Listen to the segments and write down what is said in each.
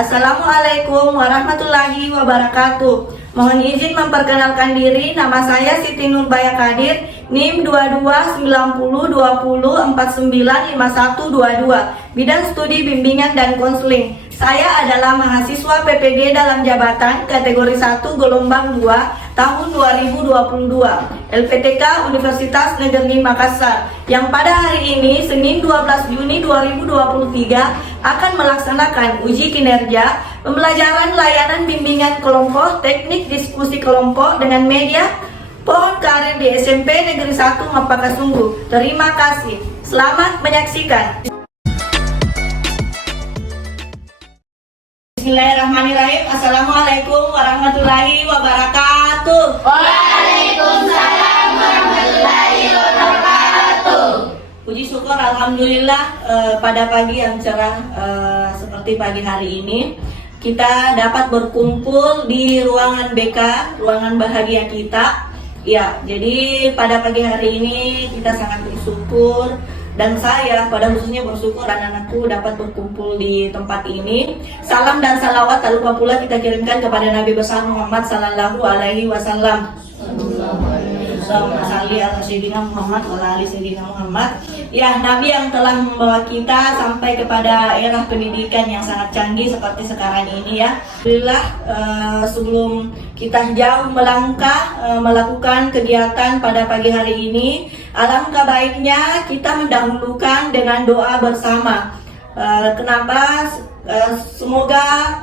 Assalamualaikum warahmatullahi wabarakatuh. Mohon izin memperkenalkan diri, nama saya Siti Nurbaya Kadir, NIM 229020495122, bidang studi bimbingan dan konseling. Saya adalah mahasiswa PPG dalam jabatan kategori 1 gelombang 2 tahun 2022 LPTK Universitas Negeri Makassar, yang pada hari ini Senin 12 Juni 2023 akan melaksanakan uji kinerja pembelajaran layanan bimbingan kelompok teknik diskusi kelompok dengan media pohon karet di SMP Negeri 1 Mapakasungguh. Terima kasih. Selamat menyaksikan. Bismillahirrahmanirrahim. Assalamualaikum warahmatullahi wabarakatuh. Waalaikumsalam warahmatullahi wabarakatuh. Puji syukur alhamdulillah pada pagi yang cerah seperti pagi hari ini kita dapat berkumpul di ruangan BK, ruangan bahagia kita. Ya, jadi pada pagi hari ini kita sangat bersyukur, dan saya pada khususnya bersyukur anak-anakku dapat berkumpul di tempat ini. Salam dan salawat tak lupa pula kita kirimkan kepada Nabi besar Muhammad sallallahu alaihi wasallam. Allahumma shalli ala sayyidina Muhammad wa ala ali sayyidina Muhammad. Ya, Nabi yang telah membawa kita sampai kepada era pendidikan yang sangat canggih seperti sekarang ini ya. Alhamdulillah, sebelum kita jauh melangkah melakukan kegiatan pada pagi hari ini, alangkah baiknya kita mendahulukan dengan doa bersama. Kenapa? Semoga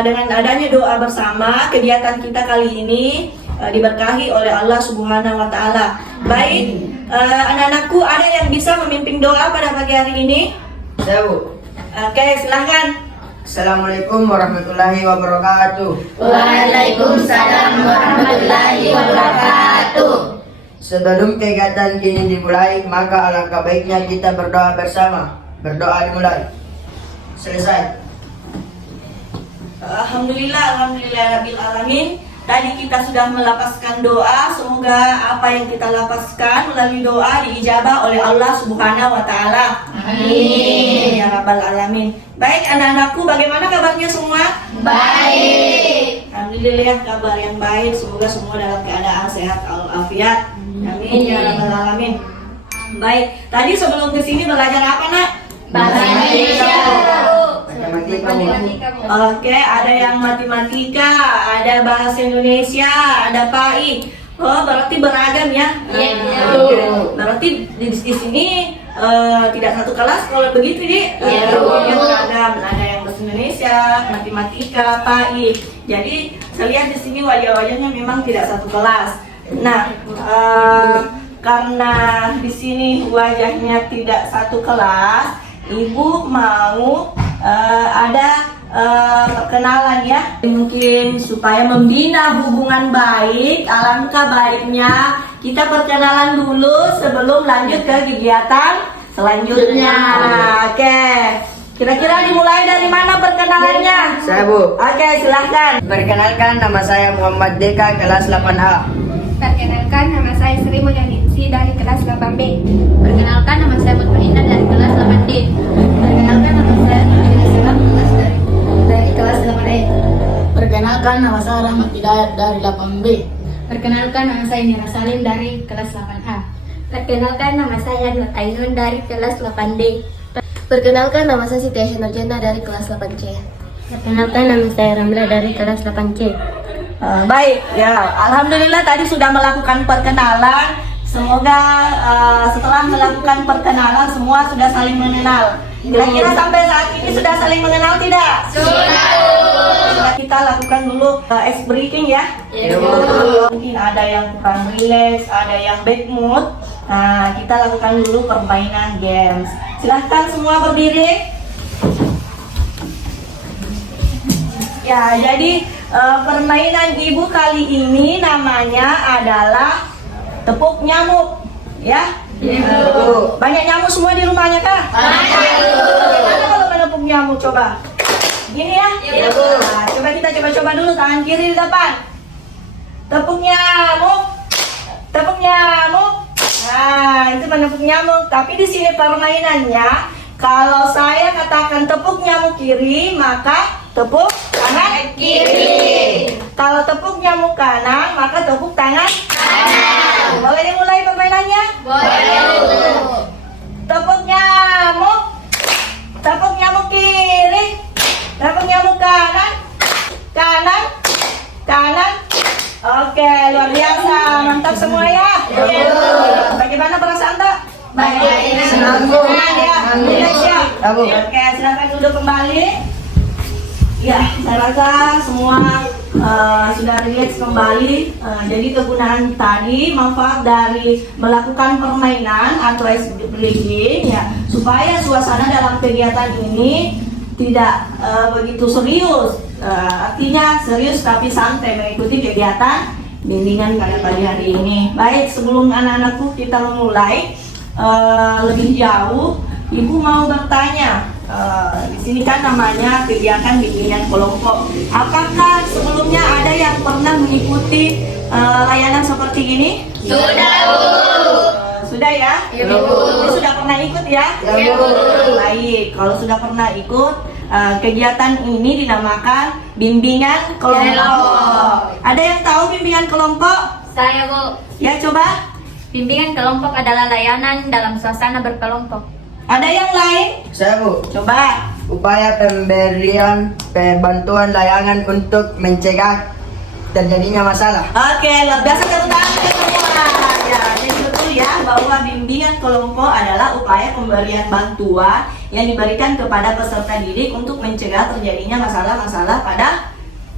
dengan adanya doa bersama kegiatan kita kali ini diberkahi oleh Allah Subhanahu wa taala. Baik, anak-anakku, ada yang bisa memimpin doa pada pagi hari ini? Saya, Bu. Oke, silahkan. Assalamualaikum warahmatullahi wabarakatuh. Waalaikumsalam warahmatullahi wabarakatuh. Sebelum kegiatan kini dimulai, maka alangkah baiknya kita berdoa bersama. Berdoa dimulai. Selesai. Alhamdulillah rabbil alamin. Tadi kita sudah melapaskan doa, semoga apa yang kita lapaskan melalui doa diijabah oleh Allah Subhanahu wa taala. Amin ya rabbal alamin. Baik anak-anakku, bagaimana kabarnya semua? Baik. Alhamdulillah kabar yang baik, semoga semua dalam keadaan sehat walafiat. Amin ya rabbal alamin. Baik, tadi sebelum kesini belajar apa nak? Bahasa Indonesia. Oke, ada yang matematika, ada bahasa Indonesia, ada PAI. Oh, berarti beragam ya? Iya. Berarti di sini tidak satu kelas kalau begitu nih? Iya. Beragam, ada yang bahasa Indonesia, matematika, PAI. Jadi saya lihat di sini wajah-wajahnya memang tidak satu kelas. Nah, karena di sini wajahnya tidak satu kelas, Ibu mau ada perkenalan ya, mungkin supaya membina hubungan baik. Alangkah baiknya kita perkenalan dulu sebelum lanjut ke kegiatan selanjutnya. Oke, kira-kira dimulai dari mana perkenalannya? Saya, Bu. Oke, silahkan. Perkenalkan, nama saya Muhammad Deka, kelas 8A. Perkenalkan, nama saya Sri Mulyaningsi dari kelas 8B. Perkenalkan, nama saya Mutmainah dari kelas 8D. Perkenalkan, nama saya Nurul Islam dari kelas 8E. Perkenalkan, nama saya Rahmat Hidayat dari 8B. Perkenalkan, nama saya Nira Salim dari kelas 8A. Perkenalkan, nama saya Nur Ainun dari kelas 8D. Perkenalkan, nama saya Siti Aisyah Nurjana dari kelas 8C. Perkenalkan, nama saya Ramla dari kelas 8C. Baik, ya. Alhamdulillah tadi sudah melakukan perkenalan. Semoga setelah melakukan perkenalan semua sudah saling mengenal. Kira-kira sampai saat ini sudah saling mengenal tidak? Sudah. Kita lakukan dulu ice breaking ya. Mungkin ada yang kurang relax, ada yang bad mood. Nah, kita lakukan dulu permainan games. Silahkan semua berdiri. Ya, jadi permainan ibu kali ini namanya adalah tepuk nyamuk, ya. Banyak nyamuk semua di rumahnya kah? Gimana kalau menepuk nyamuk, coba? Gini ya? Nah, coba kita coba dulu, tangan kiri di depan. Tepuk nyamuk, tepuk nyamuk. Nah, itu menepuk nyamuk. Tapi di sini permainannya, kalau saya katakan tepuk nyamuk kiri, maka tepuk tangan kiri. Kalau tepuk nyamuk kanan, maka tepuk tangan kanan. Boleh dimulai permainannya? Boleh. Tepuk nyamuk kiri, tepuk nyamuk kanan, kanan. Oke, luar biasa, mantap semua ya. Bagaimana perasaan tak? Baik. Senang ya, Indonesia. Abu. Oke, silakan duduk kembali. Ya, saya rasa semua sudah relax kembali. Jadi kegunaan tadi, manfaat dari melakukan permainan atau ice breaking ya, supaya suasana dalam kegiatan ini tidak begitu serius. Artinya serius tapi santai mengikuti kegiatan bimbingan pada pagi hari ini. Baik, sebelum anak-anakku kita memulai lebih jauh, Ibu mau bertanya. Di sini kan namanya kegiatan bimbingan kelompok. Apakah sebelumnya ada yang pernah mengikuti layanan seperti ini? Sudah, Bu. Sudah ya? Iya, Bu. Ini sudah pernah ikut ya? Iya, Bu. Baik, kalau sudah pernah ikut, kegiatan ini dinamakan bimbingan kelompok. Ada yang tahu bimbingan kelompok? Saya, Bu. Ya, coba. Bimbingan kelompok adalah layanan dalam suasana berkelompok. Ada yang lain? Saya Bu. Coba. Upaya pemberian bantuan layanan untuk mencegah terjadinya masalah. Oke, luar biasa tepuk tangan semua. Ya, jadi betul ya bahwa bimbingan kelompok adalah upaya pemberian bantuan yang diberikan kepada peserta didik untuk mencegah terjadinya masalah-masalah pada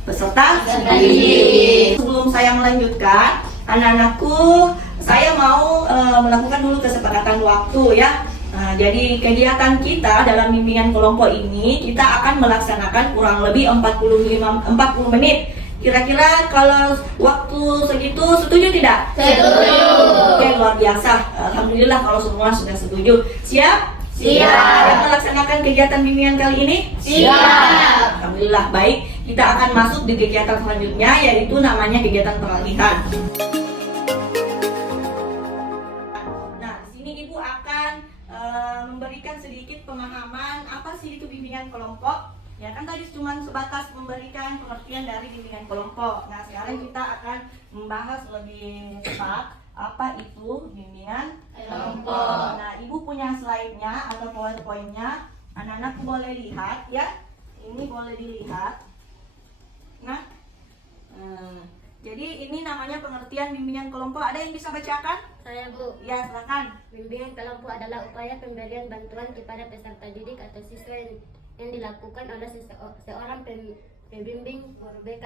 peserta didik. Sebelum saya melanjutkan, anak-anakku, saya mau melakukan dulu kesepakatan waktu ya. Jadi kegiatan kita dalam bimbingan kelompok ini kita akan melaksanakan kurang lebih 40 menit. Kira-kira kalau waktu segitu setuju tidak? Setuju. Oke, luar biasa. Alhamdulillah kalau semua sudah setuju. Siap? Siap. Yang melaksanakan kegiatan bimbingan kali ini? Siap. Alhamdulillah, baik. Kita akan masuk di kegiatan selanjutnya, yaitu namanya kegiatan peralihan. Nah, di sini Ibu akan memberikan sedikit pemahaman apa sih itu bimbingan kelompok. Ya kan tadi cuma sebatas memberikan pengertian dari bimbingan kelompok. Nah, sekarang kita akan membahas lebih cepat apa itu bimbingan kelompok. Nah, Ibu punya slide-nya atau PowerPoint-nya. Anak-anak boleh lihat ya. Ini boleh dilihat. Nah, jadi ini namanya pengertian bimbingan kelompok. Ada yang bisa bacakan? Saya Bu. Ya, silakan. Bimbingan kelompok adalah upaya pemberian bantuan kepada peserta didik atau siswa yang dilakukan oleh seorang pembimbing guru BK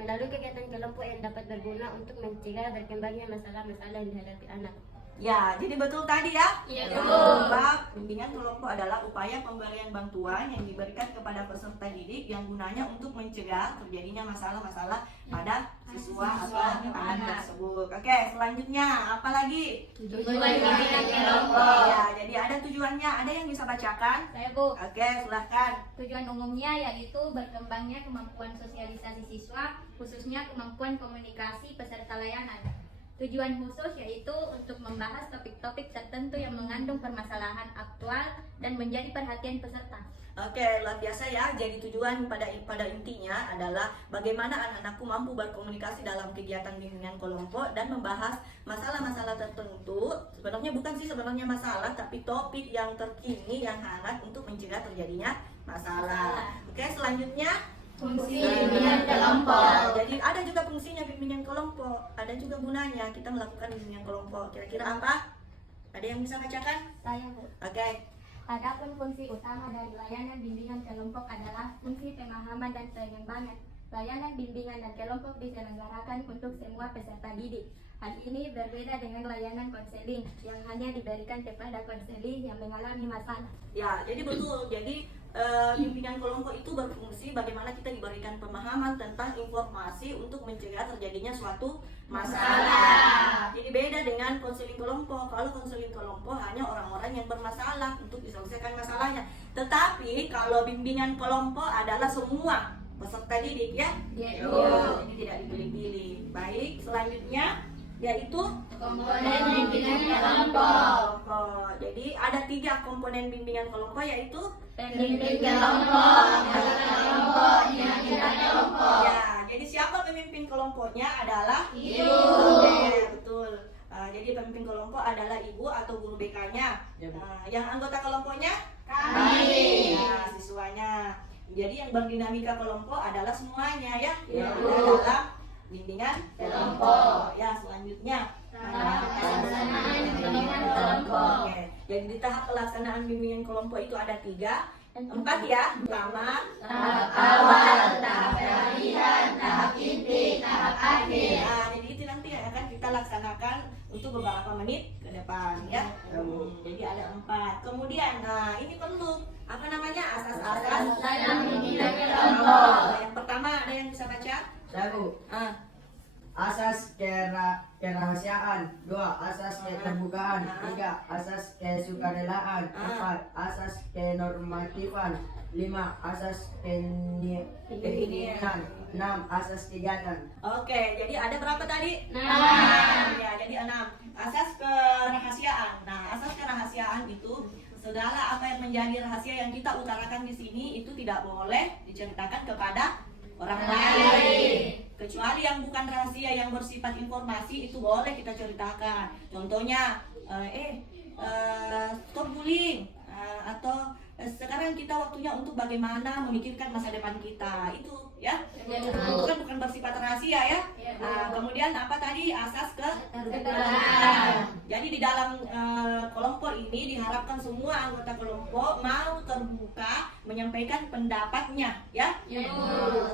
melalui kegiatan kelompok yang dapat berguna untuk mencegah berkembangnya masalah-masalah yang dihadapi anak. Ya, jadi betul tadi ya. Iya, Yang Bu. bab bimbingan kelompok adalah upaya pemberian bantuan yang diberikan kepada peserta didik yang gunanya untuk mencegah terjadinya masalah-masalah pada siswa atau anak tersebut. Oke, selanjutnya apa lagi? Tujuan bimbingan kelompok. Ya, jadi ada tujuannya. Ada yang bisa bacakan? Saya, Bu. Oke, silahkan. Tujuan umumnya yaitu berkembangnya kemampuan sosialisasi siswa, khususnya kemampuan komunikasi peserta layanan. Tujuan khusus yaitu untuk membahas topik-topik tertentu yang mengandung permasalahan aktual dan menjadi perhatian peserta. Oke, luar biasa ya. Jadi tujuan pada intinya adalah bagaimana anak-anakku mampu berkomunikasi dalam kegiatan bimbingan kelompok dan membahas masalah-masalah tertentu. Sebenarnya bukan sih sebenarnya masalah, tapi topik yang terkini yang hangat untuk mencegah terjadinya masalah. Oke, selanjutnya Fungsi bimbingan kelompok. jadi ada juga fungsinya bimbingan kelompok, ada juga gunanya kita melakukan bimbingan kelompok. Kira-kira apa? Ada yang bisa bacakan? Saya, Bu. Oke. Adapun fungsi utama dari layanan bimbingan kelompok adalah fungsi pemahaman dan pengembangan. Layanan bimbingan dan kelompok diselenggarakan untuk semua peserta didik. Hal ini berbeda dengan layanan konseling yang hanya diberikan kepada konseling yang mengalami masalah. Ya, jadi betul. Jadi bimbingan kelompok itu berfungsi bagaimana kita diberikan pemahaman tentang informasi untuk mencegah terjadinya suatu masalah. Jadi beda dengan konseling kelompok. Kalau konseling kelompok hanya orang-orang yang bermasalah untuk diselesaikan masalahnya. Tetapi kalau bimbingan kelompok adalah semua peserta didik ya. Iya, Jadi tidak dipilih-pilih. Baik, selanjutnya yaitu komponen bimbingan kelompok. Jadi ada 3 komponen bimbingan kelompok yaitu Pembimbing kelompok, kelompok, pemimpin kelompoknya adalah ibu. Betul. Jadi pemimpin kelompok adalah ibu atau guru BK-nya. Yang anggota kelompoknya kami. Siswanya. Jadi yang berdinamika kelompok adalah semuanya ya. Dalam bimbingan kelompok. Ya, selanjutnya kelompok. Jadi di tahap pelaksanaan bimbingan kelompok itu ada 4 ya. Pertama, tahap awal, tahap pelatihan, tahap inti, tahap akhir. Jadi itu nanti akan kita laksanakan untuk beberapa menit ke depan ya. Jadi ada 4. Kemudian, ini perlu apa namanya, asas-asas dalam bimbingan kelompok. Yang pertama ada yang bisa baca? Satu, asas kerahasiaan. 2, asas keterbukaan. 3, asas kesukarelaan. 4, asas kenormatifan. 5, asas keinginan. 6, asas kegiatan. Oke, jadi ada berapa tadi? 6. Ya, jadi 6. Asas kerahasiaan. Nah, asas kerahasiaan itu segala apa yang menjadi rahasia yang kita utarakan di sini itu tidak boleh diceritakan kepada orang lain. Kecuali yang bukan rahasia, yang bersifat informasi itu boleh kita ceritakan. Contohnya, stop bullying, atau sekarang kita waktunya untuk bagaimana memikirkan masa depan kita. Itu ya, bukan bersifat rahasia ya. Kemudian apa tadi, asas keterbukaan. Jadi di dalam kelompok ini diharapkan semua anggota kelompok mau terbuka menyampaikan pendapatnya ya.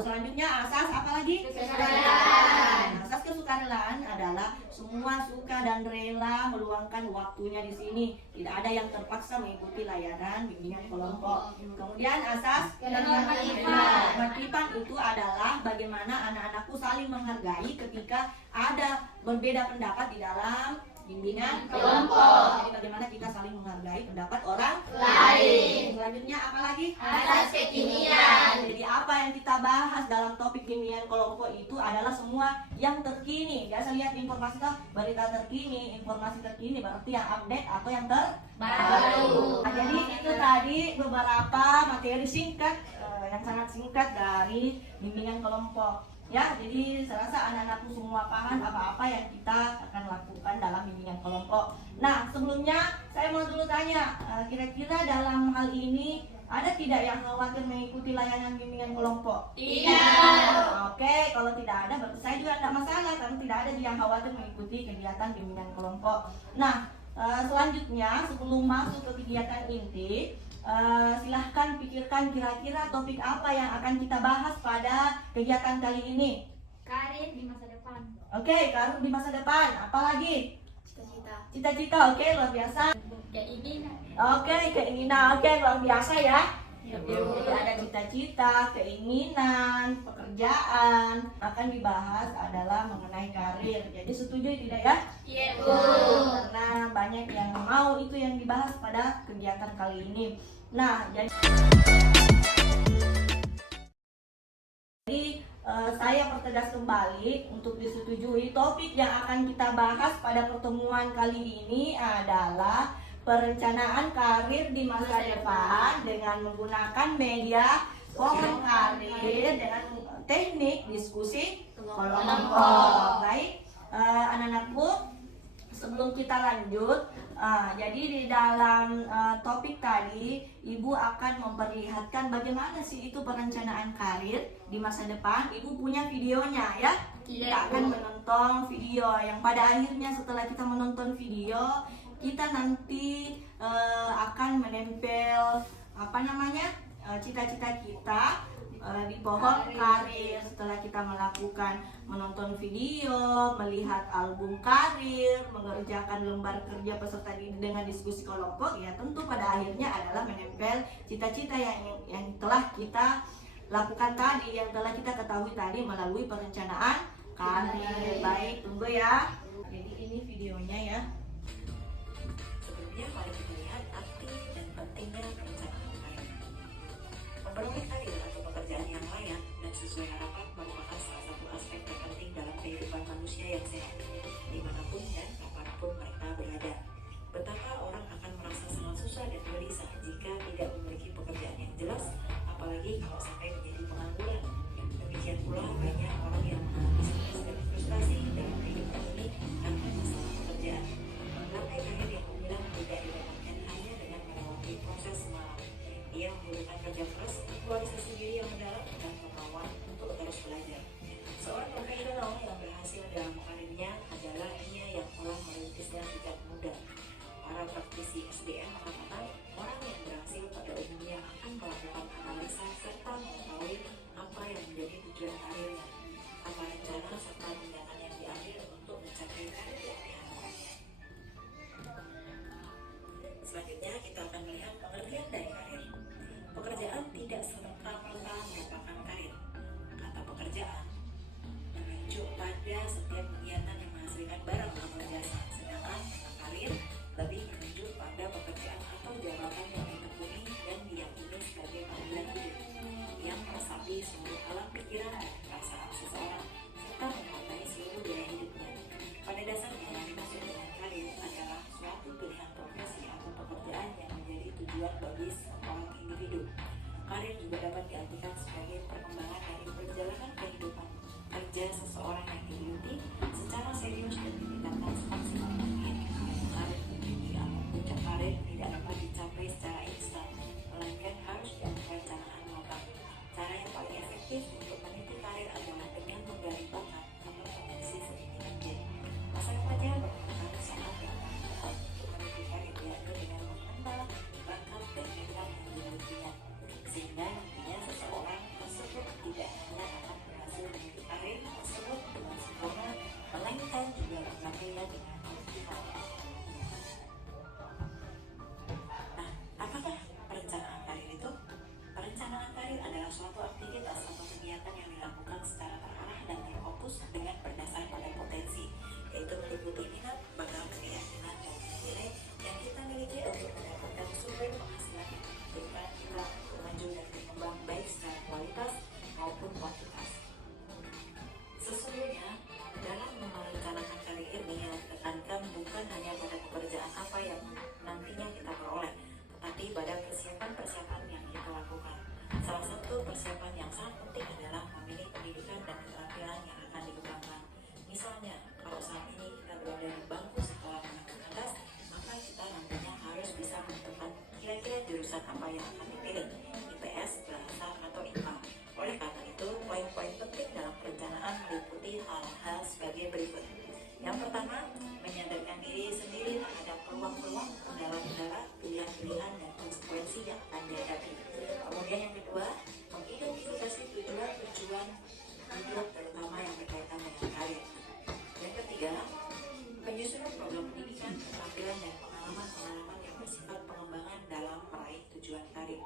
Selanjutnya asas apa lagi? Kesukarelaan. Asas kesukarelaan adalah semua suka dan rela meluangkan waktunya di sini. Tidak ada yang terpaksa mengikuti layanan bimbingan kelompok. Kemudian asas kenormatifan itu adalah bagaimana anak-anakku saling menghargai ketika ada berbeda pendapat di dalam bimbingan kelompok. Jadi bagaimana kita saling menghargai pendapat orang lain. Selanjutnya apa lagi? Asas kekinian. Jadi apa yang kita bahas dalam topik bimbingan kelompok itu adalah semua yang terkini. Biasa lihat informasi itu berita terkini, informasi terkini berarti yang update atau yang terbaru. Jadi itu tadi beberapa materi singkat yang sangat singkat dari bimbingan kelompok. Ya, jadi saya rasa anak-anakku semua paham apa-apa yang kita akan lakukan dalam bimbingan kelompok. Nah, sebelumnya saya mau dulu tanya, kira-kira dalam hal ini ada tidak yang khawatir mengikuti layanan bimbingan kelompok? Tidak. Oke, kalau tidak ada berarti saya juga tidak masalah karena tidak ada yang khawatir mengikuti kegiatan bimbingan kelompok. Nah, selanjutnya sebelum masuk ke kegiatan inti, silahkan pikirkan kira-kira topik apa yang akan kita bahas pada kegiatan kali ini. Karir di masa depan. Oke, karir di masa depan. Apalagi? Cita-cita. Cita-cita, oke, luar biasa. Keinginan. Oke, keinginan, oke, luar biasa ya. Jadi ada cita-cita, keinginan, pekerjaan. Akan dibahas adalah mengenai karir. Jadi setuju tidak ya? Iya, Bu. Karena banyak yang mau itu yang dibahas pada kegiatan kali ini. Nah, jadi saya pertegas kembali untuk disetujui topik yang akan kita bahas pada pertemuan kali ini adalah perencanaan karir di masa depan dengan menggunakan media forum karir dengan teknik diskusi kelompok. Baik, anak-anakku, sebelum kita lanjut, jadi di dalam topik tadi Ibu akan memperlihatkan bagaimana sih itu perencanaan karir di masa depan. Ibu punya videonya ya. Kita akan menonton video yang pada akhirnya setelah kita menonton video, kita nanti akan menempel cita-cita kita di pohon karir. Setelah kita menonton video, melihat album karir, mengerjakan lembar kerja peserta didik dengan diskusi kelompok, ya tentu pada akhirnya adalah menempel cita-cita yang telah kita lakukan tadi, yang telah kita ketahui tadi melalui perencanaan karir. Baik, tunggu ya. Jadi ini videonya ya. Sebelumnya mari kita lihat arti dan pentingnya perencanaan karir. Memperoleh karir atau pekerjaan yang layak dan sesuai harapan merupakan salah satu aspek terpenting dalam kehidupan manusia yang sehat, dimanapun dan kapanpun mereka berada. Betapa orang akan merasa sangat susah dan gelisah jika tidak memiliki pekerjaan yang jelas, apalagi kalau sampai menjadi pengangguran. Demikian pula banyak orang yang menghabiskan kerja keras, aktualisasi diri yang mendalam, dan kemauan untuk terus belajar. Seorang profesional yang berhasil dalam karirnya adalah dia yang telah merintisnya sejak muda. Para praktisi SDM mengatakan orang yang berhasil pada umumnya akan melakukan analisa serta mengetahui apa yang menjadi tujuan karirnya, apa rencana serta tindakan yang diambil untuk mencapai karir yang diharapkannya. Selanjutnya kita akan melihat pengertian dari karir. Pekerjaan tidak serta-merta merupakan karir. Kata pekerjaan menunjuk pada setiap kegiatan yang menghasilkan barang atau jasa, sedangkan kata karir lebih menunjuk pada pekerjaan atau jabatan yang ditekuni dan diyakini sebagai panggilan hidup yang meresapi seluruh alam pikiran dan perasaan seseorang serta menguasai seluruh gaya hidupnya. Pada dasarnya yang dimaksud dengan karir adalah suatu pilihan profesi atau pekerjaan yang menjadi tujuan bagi seorang individu. Karir juga dapat diartikan sebagai perkembangan dari perjalanan kehidupan kerja seseorang yang digeluti secara serius dan ditingkatkan semaksimal mungkin. Karir tinggi atau puncak karir tidak dapat dicapai secara instan, melainkan harus dengan perencanaan matang. Cara yang paling efektif untuk meniti karir adalah dengan menggali bakat atau potensi sedini mungkin. Masa remaja merupakan saat yang tepat untuk meniti karir, yaitu dengan mengenal bakat dan minat yang dimilikinya, sehingga nantinya seseorang tersebut tidak hanya akan berhasil meniti karir tersebut dengan sempurna, melainkan juga mencapainya dengan optimal. Nah, apakah perencanaan karir itu? Perencanaan karir adalah suatu aktivitas atau kegiatan yang dilakukan secara terarah dan terfokus dengan berdasar pada potensi, yaitu meliputi minat, bakat, keyakinan, dan nilai yang kita miliki untuk mendapatkan sumber penghasilan yang memungkinkan kita untuk maju dan berkembang baik secara kualitas maupun kuantitas. Sesungguhnya, dalam merencanakan karir ini yang ditekankan bukan hanya pada pekerjaan apa yang nantinya kita peroleh, tetapi pada persiapan-persiapan yang kita lakukan. Salah satu persiapan yang sangat penting adalah memilih pendidikan dan keterampilan yang akan dikembangkan. Misalnya, kalau saat ini kita berada di bangku sekolah menengah atas, maka kita nantinya harus bisa menentukan kira-kira jurusan apa yang akan dipilih, IPS, bahasa, atau IPA. Oleh karena itu, poin-poin penting dalam perencanaan meliputi hal-hal sebagai berikut. Yang pertama, menyadarkan diri sendiri terhadap peluang-peluang, kendala-kendala, pilihan-pilihan, dan konsekuensi yang akan dihadapi. Kemudian yang kedua, mengidentifikasi tujuan-tujuan hidup terutama yang berkaitan dengan karir. Yang ketiga, penyusunan program pendidikan, keterampilan, dan pengalaman-pengalaman yang bersifat pengembangan dalam meraih tujuan karir.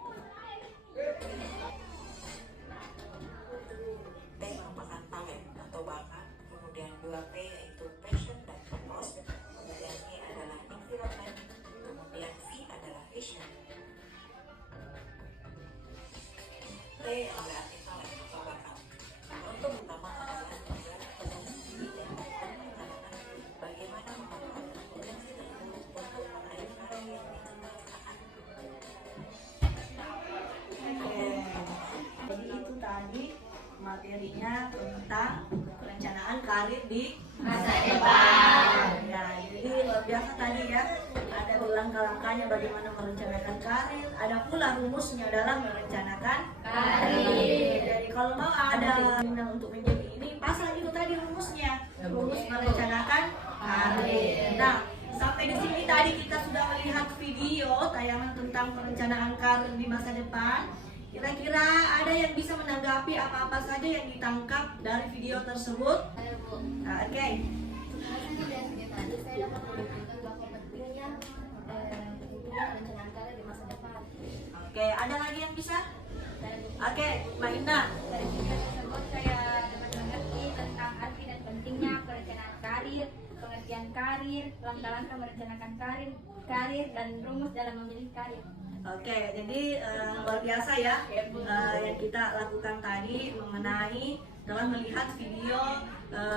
P merupakan talent atau bakat, kemudian 2P yaitu passion dan purpose, kemudian E adalah environment, kemudian V adalah vision. T yang berarti talent atau bakat. Untuk utama adalah tujuan potensi dan merencanakan bagaimana memanfaatkan potensi tersebut untuk meraih karir yang dicita-citakan. Jadi itu tadi materinya tentang perencanaan karir di Masa depan. Nah, jadi luar biasa tadi ya. Ada langkah-langkahnya bagaimana merencanakan karir, ada pula rumusnya dalam merencanakan karir. Jadi kalau mau ada keinginan untuk menjadi ini, pasang itu tadi rumusnya, rumus merencanakan karir. Nah, sampai di sini tadi kita sudah melihat video tayangan tentang perencanaan karir di masa depan. Kira-kira ada yang bisa menanggapi apa-apa saja yang ditangkap dari video tersebut? Nah, oke. Tadi saya dapat menunjukkan bahwa pentingnya perencanaan karir di masa depan. Oke, ada lagi yang bisa? Oke, Mbak Indah. Dari video tersebut saya dapat mengerti tentang arti dan pentingnya perencanaan karir, pengertian karir, langkah-langkah merencanakan karir dan rumus dalam memilih karir. Oke, jadi luar biasa ya yang kita lakukan tadi mengenai telah melihat video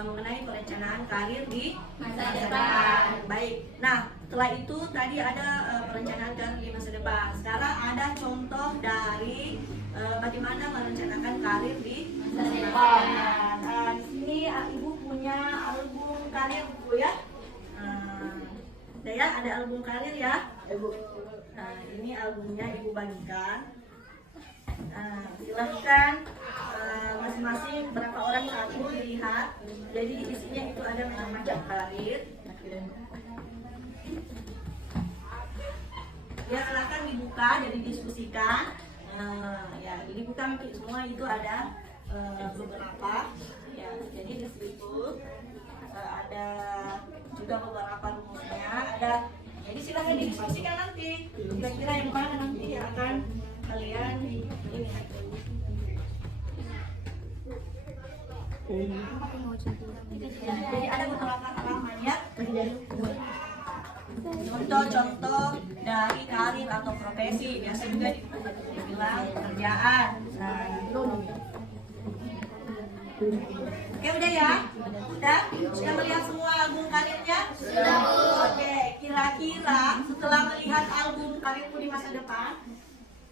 mengenai perencanaan karir di masa depan. Baik. Nah, setelah itu tadi ada perencanaan karir di masa depan. Sekarang ada contoh dari bagaimana merencanakan karir di masa depan. Nah, di sini Ibu punya album karir Bu ya. Ya, ada album karir ya. Nah, ini albumnya Ibu bagikan. silahkan masing-masing berapa orang satu dilihat. Jadi isinya itu ada macam-macam karir. Ya silahkan dibuka, jadi diskusikan. Ya jadi bukan semua itu ada beberapa. Ya jadi di situ ada juga beberapa rumusnya. Ada. Jadi silahkan didiskusikan nanti. Kira-kira yang mana nanti yang akan kalian ini. Jadi ada beberapa halaman ya. Contoh-contoh dari karir atau profesi, biasa juga dibilang pekerjaan. Oke, udah ya? Udah melihat semua album karirnya? Sudah. Oke, kira-kira setelah melihat album karirmu di masa depan,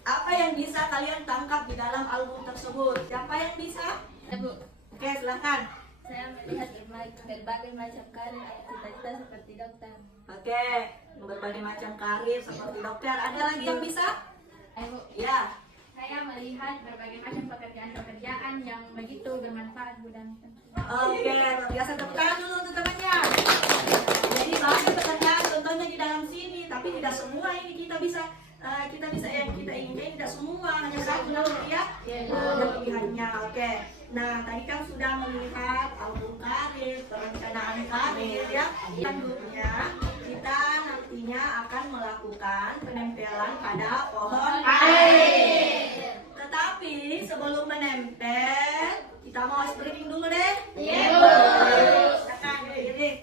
apa yang bisa kalian tangkap di dalam album tersebut? Siapa yang bisa? Oke, silakan. Saya melihat berbagai macam karir cita-cita seperti dokter. Oke, berbagai macam karir seperti dokter. Ada lagi yang bisa? Ayo. Ya. Saya melihat berbagai macam pekerjaan-pekerjaan yang begitu bermanfaat dan Oke, luar biasa. Tepuk tangan dulu untuk temannya. Jadi banyak pekerjaan contohnya di dalam sini, tapi tidak semua ini kita bisa yang kita inginkan, tidak semua, hanya satu dulu ya. Pilihannya. Oke. Nah, tadi kan sudah melihat album karir, perencanaan karir ya. Selanjutnya kita nantinya akan melakukan penempelan pada pohon karir. Tetapi sebelum menempel, kita mau stretching dulu deh. Iya, Bu. Silakan diri.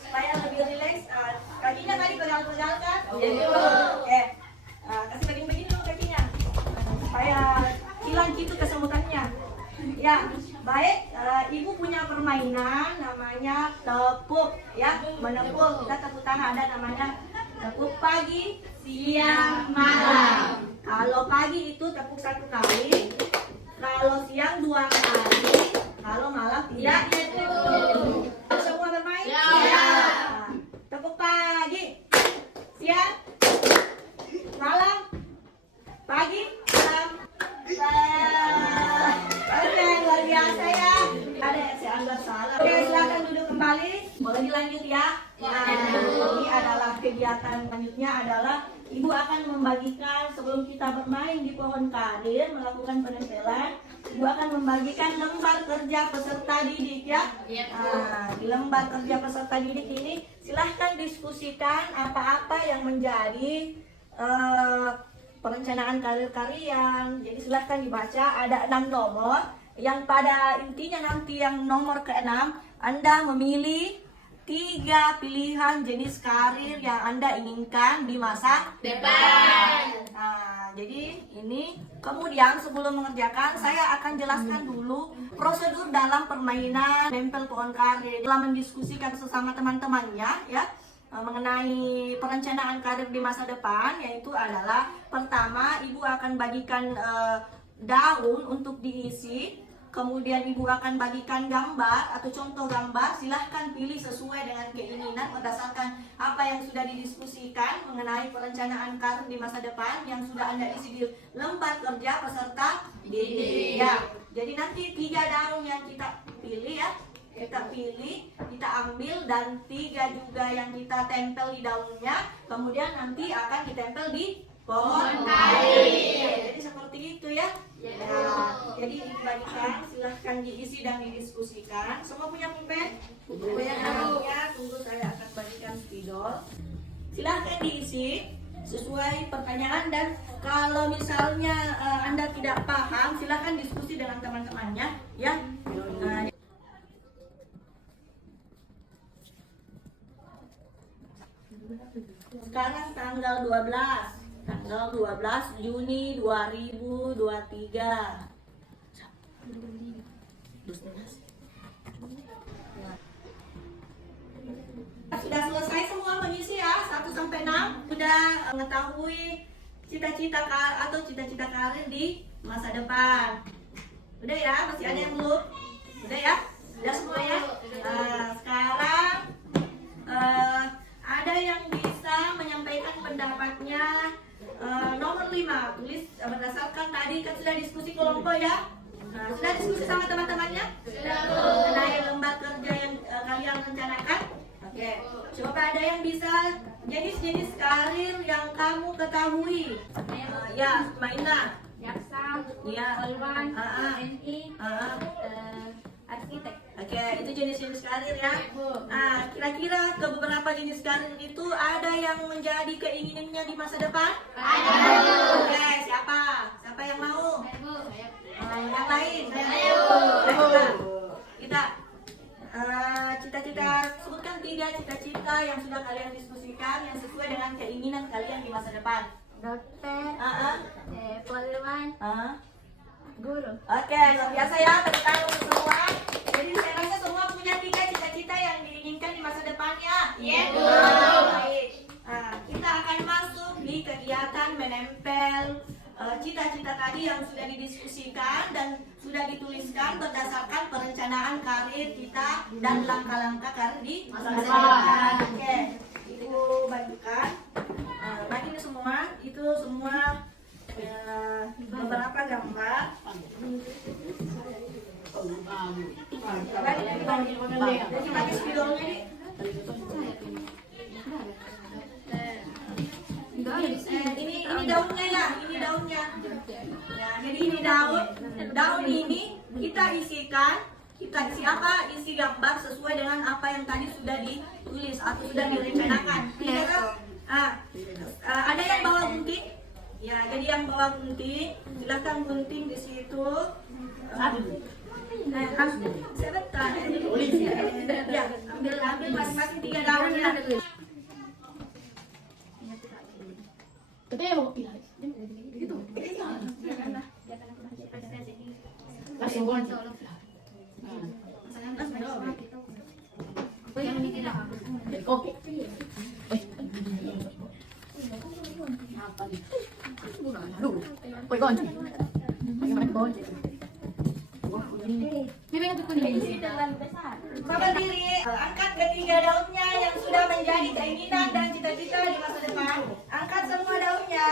Supaya lebih rileks, kakinya tadi pegal-pegal kan? Iya, Bu. Oke. Kasih begini dulu kakinya. Supaya hilang gitu kesemutannya. Ya, baik. Ibu punya permainan namanya tepuk, ya, menepuk. Kita tepuk tangan, ada namanya tepuk pagi, siang, malam. Kalau pagi itu tepuk 1 kali, kalau siang 2 kali, kalau malam tidak. Semua bermain? Ya. Nah, tepuk pagi, siang, malam, pagi, malam. Oke, luar biasa ya. Ada yang saya anggap salah. Oke, silakan duduk kembali. Boleh dilanjut ya. Nah, ini adalah kegiatan selanjutnya adalah Ibu akan membagikan sebelum kita bermain di pohon karir melakukan penempelan. Ibu akan membagikan lembar kerja peserta didik ya. Nah, di lembar kerja peserta didik ini silahkan diskusikan apa-apa yang menjadi perencanaan karir kalian. Jadi silahkan dibaca, ada 6 nomor yang pada intinya nanti yang nomor ke-6 Anda memilih 3 pilihan jenis karir yang Anda inginkan di masa depan. Nah, jadi ini kemudian sebelum mengerjakan saya akan jelaskan dulu prosedur dalam permainan nempel pohon karir. Setelah mendiskusikan sesama teman-temannya ya mengenai perencanaan karir di masa depan, yaitu adalah pertama Ibu akan bagikan daun untuk diisi. Kemudian Ibu akan bagikan gambar atau contoh gambar, silahkan pilih sesuai dengan keinginan berdasarkan apa yang sudah didiskusikan mengenai perencanaan karir di masa depan yang sudah Anda isi di lembar kerja peserta didik. Ya, jadi nanti 3 daun yang kita pilih ya, kita pilih, kita ambil dan 3 juga yang kita tempel di daunnya, kemudian nanti akan ditempel di pohon karir. Jadi seperti itu ya. Nah, jadi dibagikan, silahkan diisi dan didiskusikan. Semua punya pulpen? Punya namanya, tunggu saya akan bagikan spidol. Silahkan diisi sesuai pertanyaan dan kalau misalnya Anda tidak paham, silahkan diskusi dengan teman-temannya ya. Nah, sekarang tanggal 12 Juni 2023. Sudah selesai semua mengisi ya 1 sampai 6. Sudah mengetahui cita-cita karir di masa depan. Udah ya, masih ada yang belum? Udah ya? Udah semua ya? Nah, sekarang ada yang bisa menyampaikan pendapatnya nomor 5. tulis berdasarkan tadi kan sudah diskusi kelompok ya. Nah, sudah diskusi sama teman-temannya? Sudah. Mengenai lembar kerja yang kalian rencanakan? Oke. Coba ada yang bisa jenis-jenis karir yang kamu ketahui? Ya, Maina. Jaksa, Ya. polwan, Ah, ah. TNI, Ah. arsitek. Oke, itu jenis-jenis karir ya. Nah, kira-kira ke beberapa jenis karir itu ada yang menjadi keinginannya di masa depan? Ada. Oke, siapa? Siapa yang mau? Yang lain? Kita. Cita-cita, sebutkan 3 cita-cita yang sudah kalian diskusikan yang sesuai dengan keinginan kalian di masa depan. Dokter, polwan, guru. Oke, luar biasa ya, tepuk tangan untuk semua. Jadi saya rasa semua punya 3 cita-cita yang diinginkan di masa depannya. Iya, baik. Nah, kita akan masuk di kegiatan menempel cita-cita tadi yang sudah didiskusikan dan sudah dituliskan berdasarkan perencanaan karir kita dan langkah-langkah karir di masa depan. Oke, Ibu bagikan. Bagi ini semua, itu semua beberapa gambar. Jadi pakai spidolnya nih. Ini daunnya ya, ini daunnya. Ya, jadi ini daun ini kita isikan. Kita isi apa? Isi gambar sesuai dengan apa yang tadi sudah ditulis atau sudah direncanakan. Ada yang bawa gunting? Ya, jadi yang bawa gunting, silakan gunting di situ. Sebentar. Ya, ambil masing-masing 3 daunnya. Bapak berdiri, angkat ketiga daunnya yang sudah menjadi keinginan dan cita-cita di masa depan. Angkat semua daunnya.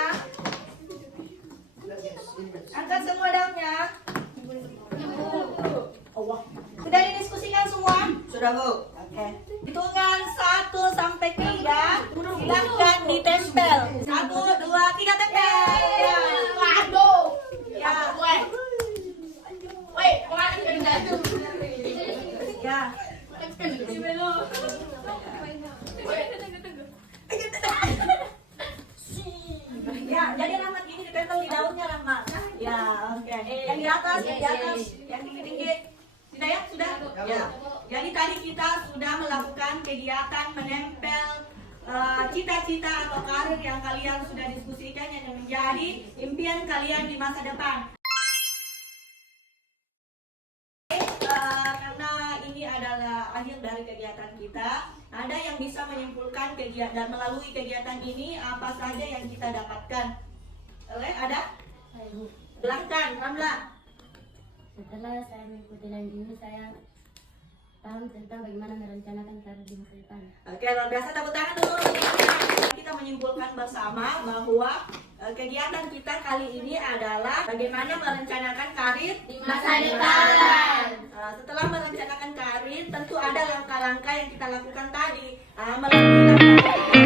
Angkat semua daunnya. Sudah didiskusikan semua? Sudah, Bu. Oke. Hitungan 1 sampai 3. Silahkan ditempel. 1, 2, 3 tempel. Ya. Waduh. Ya. Ya. Ya, jadi Rahmat ini ditempel di daunnya Rahmat. Ya, oke. Yang di atas, yang tinggi-tinggi. Sudah ya? Sudah? Ya. Jadi tadi kita sudah melakukan kegiatan menempel cita-cita atau karir yang kalian sudah diskusikan yang menjadi impian kalian di masa depan. Karena ini adalah akhir dari kegiatan kita, ada yang bisa menyimpulkan kegiatan dan melalui kegiatan ini apa saja yang kita dapatkan? Ada? Silahkan, Ramla. Setelah saya mengikuti lagi ini, saya paham tentang bagaimana merencanakan karir di masa depan. Oke, luar biasa, tepuk tangan dulu. Kita menyimpulkan bersama bahwa kegiatan kita kali ini adalah bagaimana merencanakan karir di masa depan. Setelah merencanakan karir, tentu ada langkah-langkah yang kita lakukan tadi. Melalui langkah-langkah ada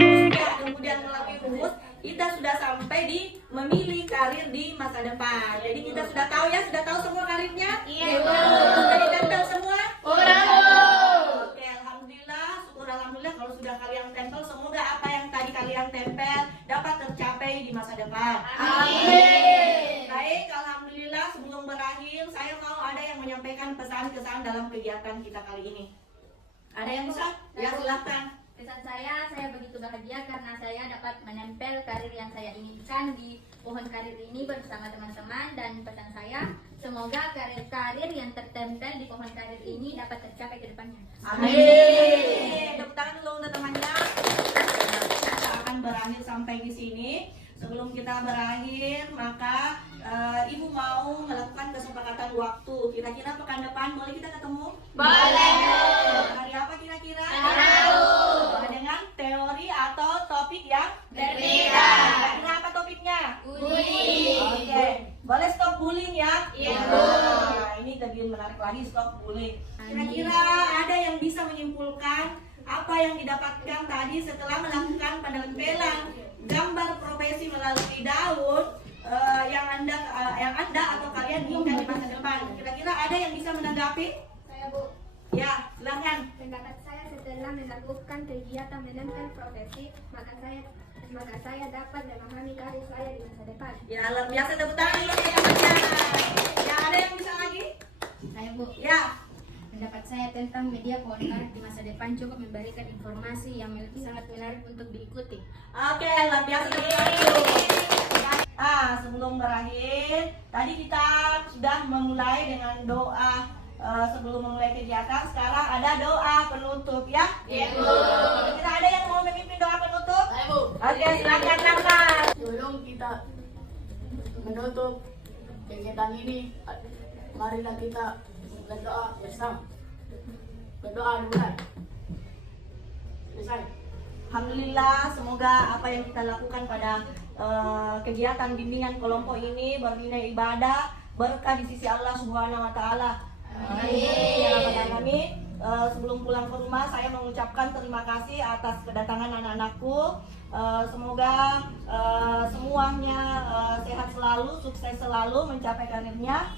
rumusnya, kemudian melalui rumus kita sudah sampai di memilih karir di masa depan. Jadi kita sudah tahu ya, sudah tahu semua karirnya? Iya. Sudah ditempel semua? Oke, alhamdulillah, syukur alhamdulillah kalau sudah kalian tempel, semoga apa yang tadi kalian tempel dapat tercapai di masa depan. Amin. Baik, alhamdulillah, sebelum berakhir saya mau ada yang menyampaikan pesan-kesan dalam kegiatan kita kali ini. Ada yang bisa? Ya, silakan. Pesan saya begitu bahagia karena saya dapat menempel karir yang saya inginkan di pohon karir ini bersama teman-teman, dan pesan saya semoga karir-karir yang tertempel di pohon karir ini dapat tercapai ke depannya. Amin. Tepuk tangan dulu untuk temannya. Kita akan berakhir sampai di sini. Sebelum kita berakhir, maka Ibu mau melakukan kesepakatan waktu. Kira-kira pekan depan boleh kita ketemu? Boleh. Hari apa kira-kira? Tahu. Dengan teori atau topik yang berbeda. Kira-kira apa topiknya? Boleh stop bullying ya? Iya. Nah, ini lebih menarik lagi, stop bullying. Kira-kira ada yang bisa menyimpulkan apa yang didapatkan tadi setelah melakukan penempelan gambar profesi melalui daun yang anda atau kalian inginkan di masa depan? Kira-kira ada yang bisa menanggapi? Saya Bu. Ya, silakan. Pendapat saya setelah melakukan kegiatan menempel profesi, maka saya dapat memahami karir saya di masa depan. Ya, luar biasa, tepuk tangan dulu ya teman-teman. Ya, ada yang bisa lagi? Saya Bu, Ya. pendapat saya tentang media koordinat di masa depan cukup memberikan informasi yang sangat menarik untuk diikuti. Oke, luar biasa, tepuk tangan dulu. Sebelum berakhir, tadi kita sudah memulai dengan doa sebelum memulai kegiatan. Sekarang ada doa penutup ya. Iya, Bu. Kira ada yang mau memimpin doa penutup? Ayo Bu, Oke, silakan Kakak. sebelum kita menutup kegiatan ini, marilah kita berdoa bersama. Berdoa dimulai. Selesai. Alhamdulillah, semoga apa yang kita lakukan pada kegiatan bimbingan kelompok ini bernilai ibadah, berkah di sisi Allah Subhanahu wa taala. Amin. Ya Rabbal Alamin. Sebelum pulang ke rumah, saya mengucapkan terima kasih atas kedatangan anak-anakku. Semoga semuanya sehat selalu, sukses selalu mencapai karirnya.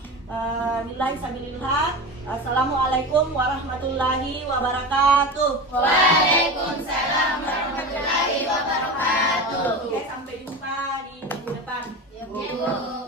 Billahi sabilillah. Assalamualaikum warahmatullahi wabarakatuh. Waalaikumsalam warahmatullahi wabarakatuh. Oke, sampai jumpa di minggu depan. Ya, Bu.